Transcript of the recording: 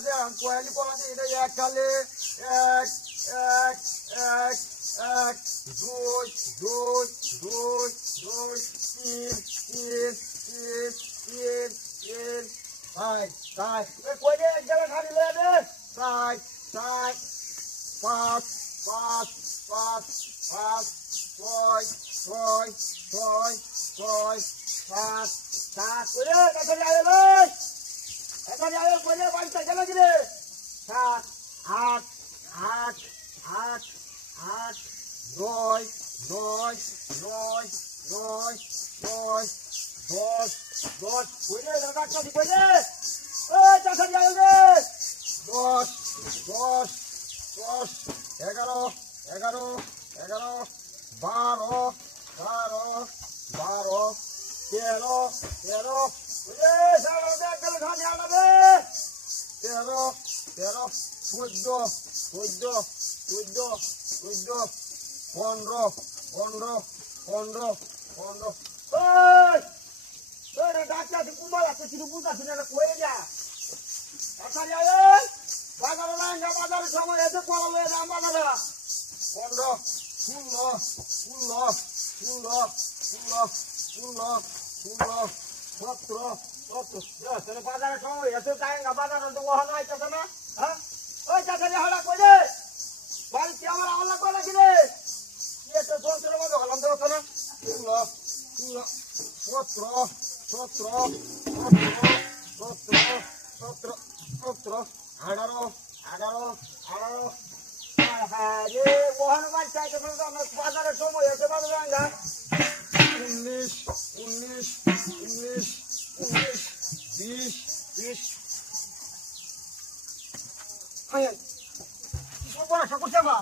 দে কোয়ালি পড়া দে এটা এক কালে এক এক এক এক দুই দুই দুই দুই তিন তিন তিন তিন তিন তাই তাই কই দে এক জায়গা খালি লয়ে দে তাই তাই পাঁচ পাঁচ পাঁচ পাঁচ ছয় ছয় ছয় ছয় সাত সাত করে কাছে আয় রে এখানে আয় করে বাড়িতে গেল কি রে সাত আট আট আট আট নয় নয় নয় নয় নয় দশ দশ কইলে ডাক্তার দি কইলে ওই কাছে আয় রে দশ দশ দশ এগারো এগারো এগারো বারো বারো বারো তেরো তেরো তেরো তেরো চোদ্দ চোদ্দ চোদ্দ চোদ্দ পনেরো পনেরো পনেরো পনেরো ডাক্তার কুমার আছে শুধু বুঝাচ্ছি না কয়ে যা বাজারে লাঙ্গা বাজারের সময় এসে কলা লয়ে দাম বাজারে পনেরো ষোলো ষোলো ষোলো ষোলো ষোলো ষোলো সতেরো সতেরো বাজারের সময় এসে লাঙ্গা বাজারে তো ওখানে আইতেছে না হ্যাঁ ওই চাচারি হলা কইলে বাড়িতে আমার হলা কইলে কি রে তো সতেরো বাজে হলাম তো না ষোলো ষোলো সতেরো সতেরো সতেরো সতেরো সতেরো আঠারো আঠারো আঠারো রে ওখানে বাড়ি চাইতে বাজারের সময় এসে বাজারে আঙ্গা 19 19 19 19 20 20 হাই কি সব বড় করছে বা